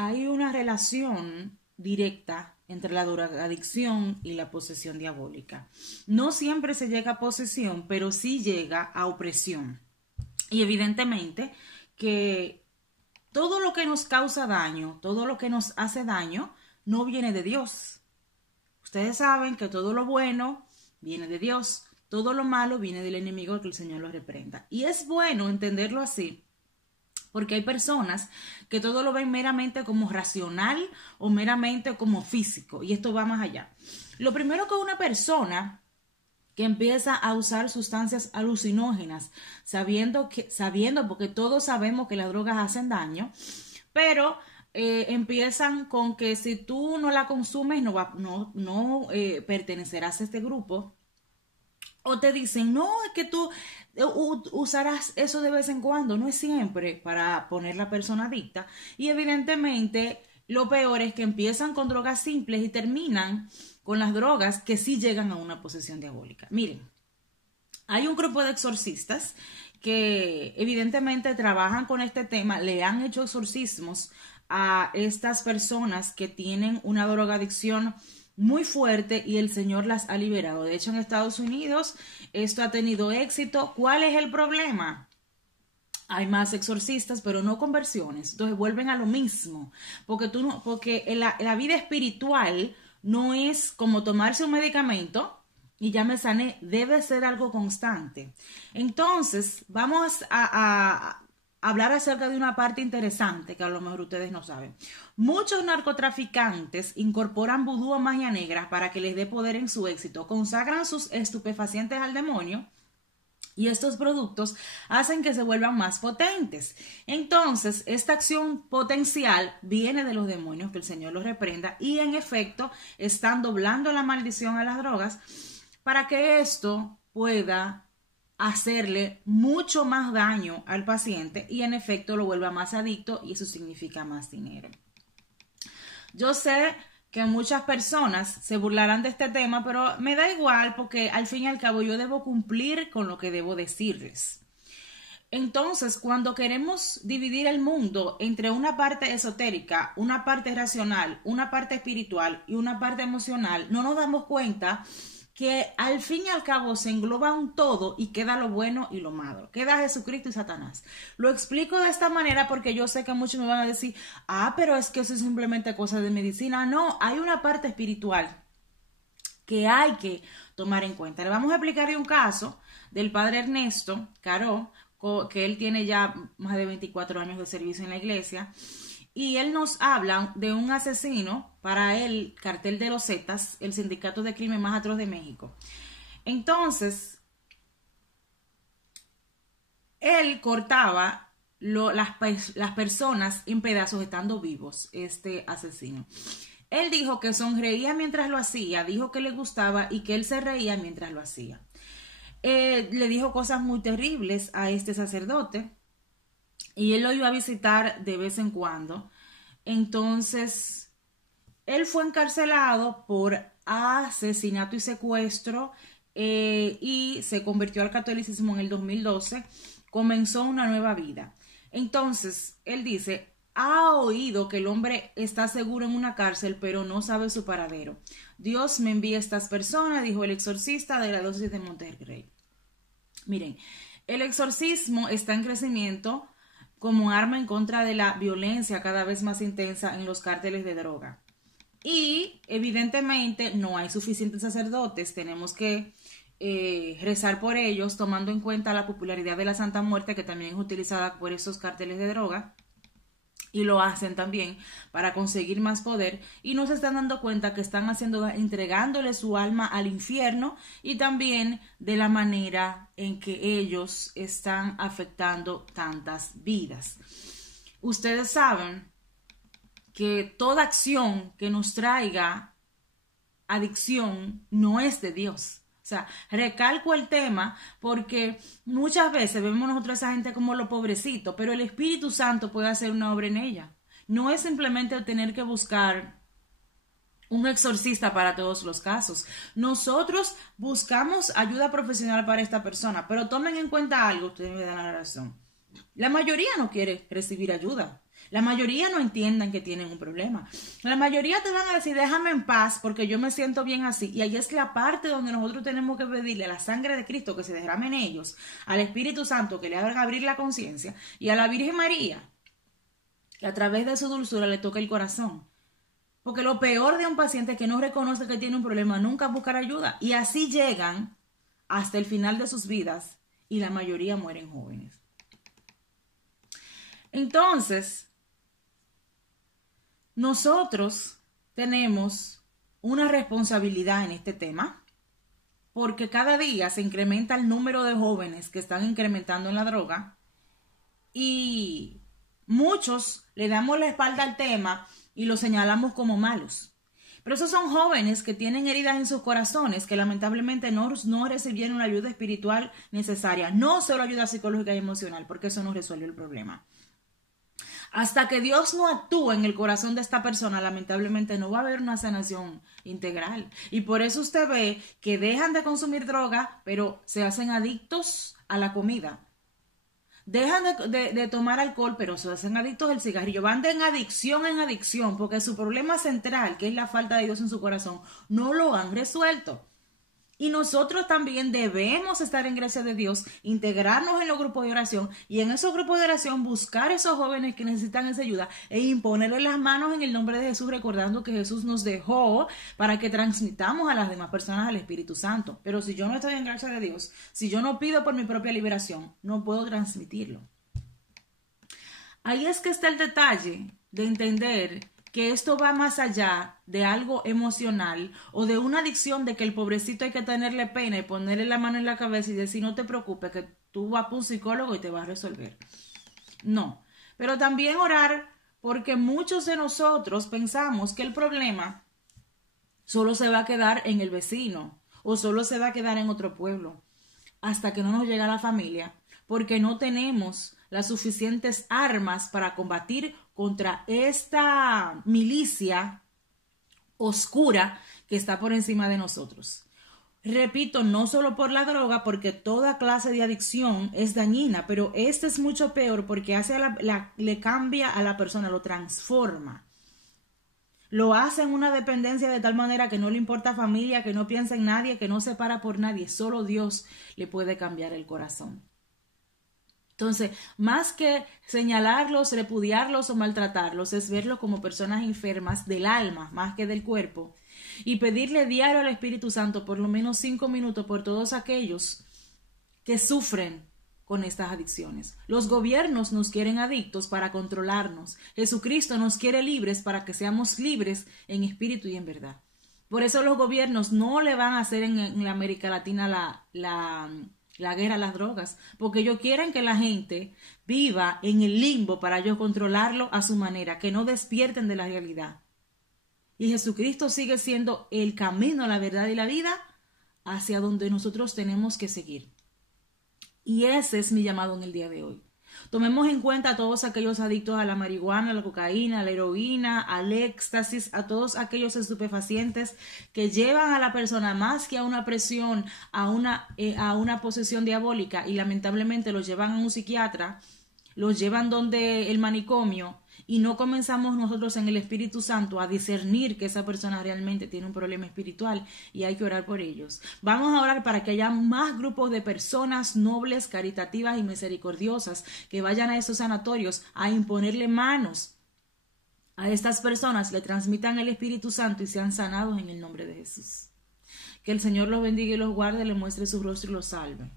hay una relación directa entre la drogadicción y la posesión diabólica. No siempre se llega a posesión, pero sí llega a opresión. Y evidentemente que todo lo que nos causa daño, todo lo que nos hace daño, no viene de Dios. Ustedes saben que todo lo bueno viene de Dios, todo lo malo viene del enemigo, que el Señor lo reprenda. Y es bueno entenderlo así, porque hay personas que todo lo ven meramente como racional o meramente como físico, y esto va más allá. Lo primero que una persona que empieza a usar sustancias alucinógenas, sabiendo, porque todos sabemos que las drogas hacen daño, pero empiezan con que si tú no la consumes no pertenecerás a este grupo. O te dicen, no, es que tú usarás eso de vez en cuando, no es siempre, para poner la persona adicta. Y evidentemente lo peor es que empiezan con drogas simples y terminan con las drogas que sí llegan a una posesión diabólica. Miren, hay un grupo de exorcistas que evidentemente trabajan con este tema, le han hecho exorcismos a estas personas que tienen una drogadicción muy fuerte y el Señor las ha liberado. De hecho, en Estados Unidos esto ha tenido éxito. ¿Cuál es el problema? Hay más exorcistas, pero no conversiones. Entonces vuelven a lo mismo, porque la vida espiritual no es como tomarse un medicamento y ya me sané, debe ser algo constante. Entonces, vamos a hablar acerca de una parte interesante que a lo mejor ustedes no saben. Muchos narcotraficantes incorporan vudú o magia negra para que les dé poder en su éxito, consagran sus estupefacientes al demonio y estos productos hacen que se vuelvan más potentes. Entonces, esta acción potencial viene de los demonios, que el Señor los reprenda, y en efecto están doblando la maldición a las drogas para que esto pueda hacerle mucho más daño al paciente y en efecto lo vuelva más adicto, y eso significa más dinero. Yo sé que muchas personas se burlarán de este tema, pero me da igual porque al fin y al cabo yo debo cumplir con lo que debo decirles. Entonces, cuando queremos dividir el mundo entre una parte esotérica, una parte racional, una parte espiritual y una parte emocional, no nos damos cuenta que al fin y al cabo se engloba un todo y queda lo bueno y lo malo. Queda Jesucristo y Satanás. Lo explico de esta manera porque yo sé que muchos me van a decir, pero es que eso es simplemente cosa de medicina. No, hay una parte espiritual que hay que tomar en cuenta. Le vamos a explicar de un caso del padre Ernesto Caró, que él tiene ya más de 24 años de servicio en la iglesia. Y él nos habla de un asesino para el cartel de los Zetas, el sindicato de crimen más atroz de México. Entonces, él cortaba las personas en pedazos estando vivos, este asesino. Él dijo que sonreía mientras lo hacía, dijo que le gustaba y que él se reía mientras lo hacía. Le dijo cosas muy terribles a este sacerdote. Y él lo iba a visitar de vez en cuando. Entonces, él fue encarcelado por asesinato y secuestro y se convirtió al catolicismo en el 2012. Comenzó una nueva vida. Entonces, él dice, ha oído que el hombre está seguro en una cárcel, pero no sabe su paradero. Dios me envía a estas personas, dijo el exorcista de la diócesis de Monterrey. Miren, el exorcismo está en crecimiento como arma en contra de la violencia cada vez más intensa en los cárteles de droga. Y evidentemente no hay suficientes sacerdotes, tenemos que rezar por ellos, tomando en cuenta la popularidad de la Santa Muerte, que también es utilizada por esos cárteles de droga, y lo hacen también para conseguir más poder, y no se están dando cuenta que están entregándole su alma al infierno, y también de la manera en que ellos están afectando tantas vidas. Ustedes saben que toda acción que nos traiga adicción no es de Dios. O sea, recalco el tema porque muchas veces vemos nosotros a esa gente como los pobrecitos, pero el Espíritu Santo puede hacer una obra en ella. No es simplemente tener que buscar un exorcista para todos los casos. Nosotros buscamos ayuda profesional para esta persona, pero tomen en cuenta algo, ustedes me dan la razón. La mayoría no quiere recibir ayuda. La mayoría no entiendan que tienen un problema. La mayoría te van a decir, déjame en paz porque yo me siento bien así. Y ahí es la parte donde nosotros tenemos que pedirle a la sangre de Cristo que se derrame en ellos, al Espíritu Santo que le haga abrir la conciencia y a la Virgen María que a través de su dulzura le toque el corazón. Porque lo peor de un paciente es que no reconoce que tiene un problema, nunca buscar ayuda. Y así llegan hasta el final de sus vidas y la mayoría mueren jóvenes. Entonces, nosotros tenemos una responsabilidad en este tema porque cada día se incrementa el número de jóvenes que están incrementando en la droga y muchos le damos la espalda al tema y los señalamos como malos. Pero esos son jóvenes que tienen heridas en sus corazones que lamentablemente no recibieron la ayuda espiritual necesaria, no solo ayuda psicológica y emocional, porque eso no resuelve el problema. Hasta que Dios no actúe en el corazón de esta persona, lamentablemente no va a haber una sanación integral. Y por eso usted ve que dejan de consumir droga, pero se hacen adictos a la comida. Dejan de tomar alcohol, pero se hacen adictos al cigarrillo. Van de en adicción, porque su problema central, que es la falta de Dios en su corazón, no lo han resuelto. Y nosotros también debemos estar en gracia de Dios, integrarnos en los grupos de oración y en esos grupos de oración buscar a esos jóvenes que necesitan esa ayuda e imponerle las manos en el nombre de Jesús, recordando que Jesús nos dejó para que transmitamos a las demás personas al Espíritu Santo. Pero si yo no estoy en gracia de Dios, si yo no pido por mi propia liberación, no puedo transmitirlo. Ahí es que está el detalle de entender que esto va más allá de algo emocional o de una adicción de que el pobrecito hay que tenerle pena y ponerle la mano en la cabeza y decir no te preocupes que tú vas a un psicólogo y te vas a resolver. No, pero también orar porque muchos de nosotros pensamos que el problema solo se va a quedar en el vecino o solo se va a quedar en otro pueblo hasta que no nos llega la familia porque no tenemos las suficientes armas para combatir contra esta milicia oscura que está por encima de nosotros. Repito, no solo por la droga, porque toda clase de adicción es dañina, pero esta es mucho peor porque le cambia a la persona, lo transforma. Lo hace en una dependencia de tal manera que no le importa familia, que no piensa en nadie, que no se para por nadie. Solo Dios le puede cambiar el corazón. Entonces, más que señalarlos, repudiarlos o maltratarlos, es verlos como personas enfermas del alma, más que del cuerpo, y pedirle diario al Espíritu Santo por lo menos 5 minutos por todos aquellos que sufren con estas adicciones. Los gobiernos nos quieren adictos para controlarnos. Jesucristo nos quiere libres para que seamos libres en espíritu y en verdad. Por eso los gobiernos no le van a hacer en la América Latina la guerra a las drogas, porque ellos quieren que la gente viva en el limbo para ellos controlarlo a su manera, que no despierten de la realidad. Y Jesucristo sigue siendo el camino, la verdad y la vida hacia donde nosotros tenemos que seguir. Y ese es mi llamado en el día de hoy. Tomemos en cuenta a todos aquellos adictos a la marihuana, a la cocaína, a la heroína, al éxtasis, a todos aquellos estupefacientes que llevan a la persona más que a una presión, a una posesión diabólica y lamentablemente los llevan a un psiquiatra, los llevan donde el manicomio y no comenzamos nosotros en el Espíritu Santo a discernir que esa persona realmente tiene un problema espiritual y hay que orar por ellos. Vamos a orar para que haya más grupos de personas nobles, caritativas y misericordiosas que vayan a esos sanatorios a imponerle manos a estas personas, le transmitan el Espíritu Santo y sean sanados en el nombre de Jesús. Que el Señor los bendiga y los guarde, le muestre su rostro y los salve.